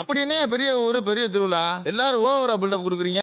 அப்படி என்ன பெரிய ஊரு பெரிய திருவிழா. எல்லாரும் ஓவரா பில்டப் கொடுக்குறீங்க.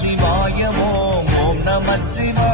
நமச்சிவாய ஓம் நமச்சிவாய ஓம் ஓம் நமச்சிவாய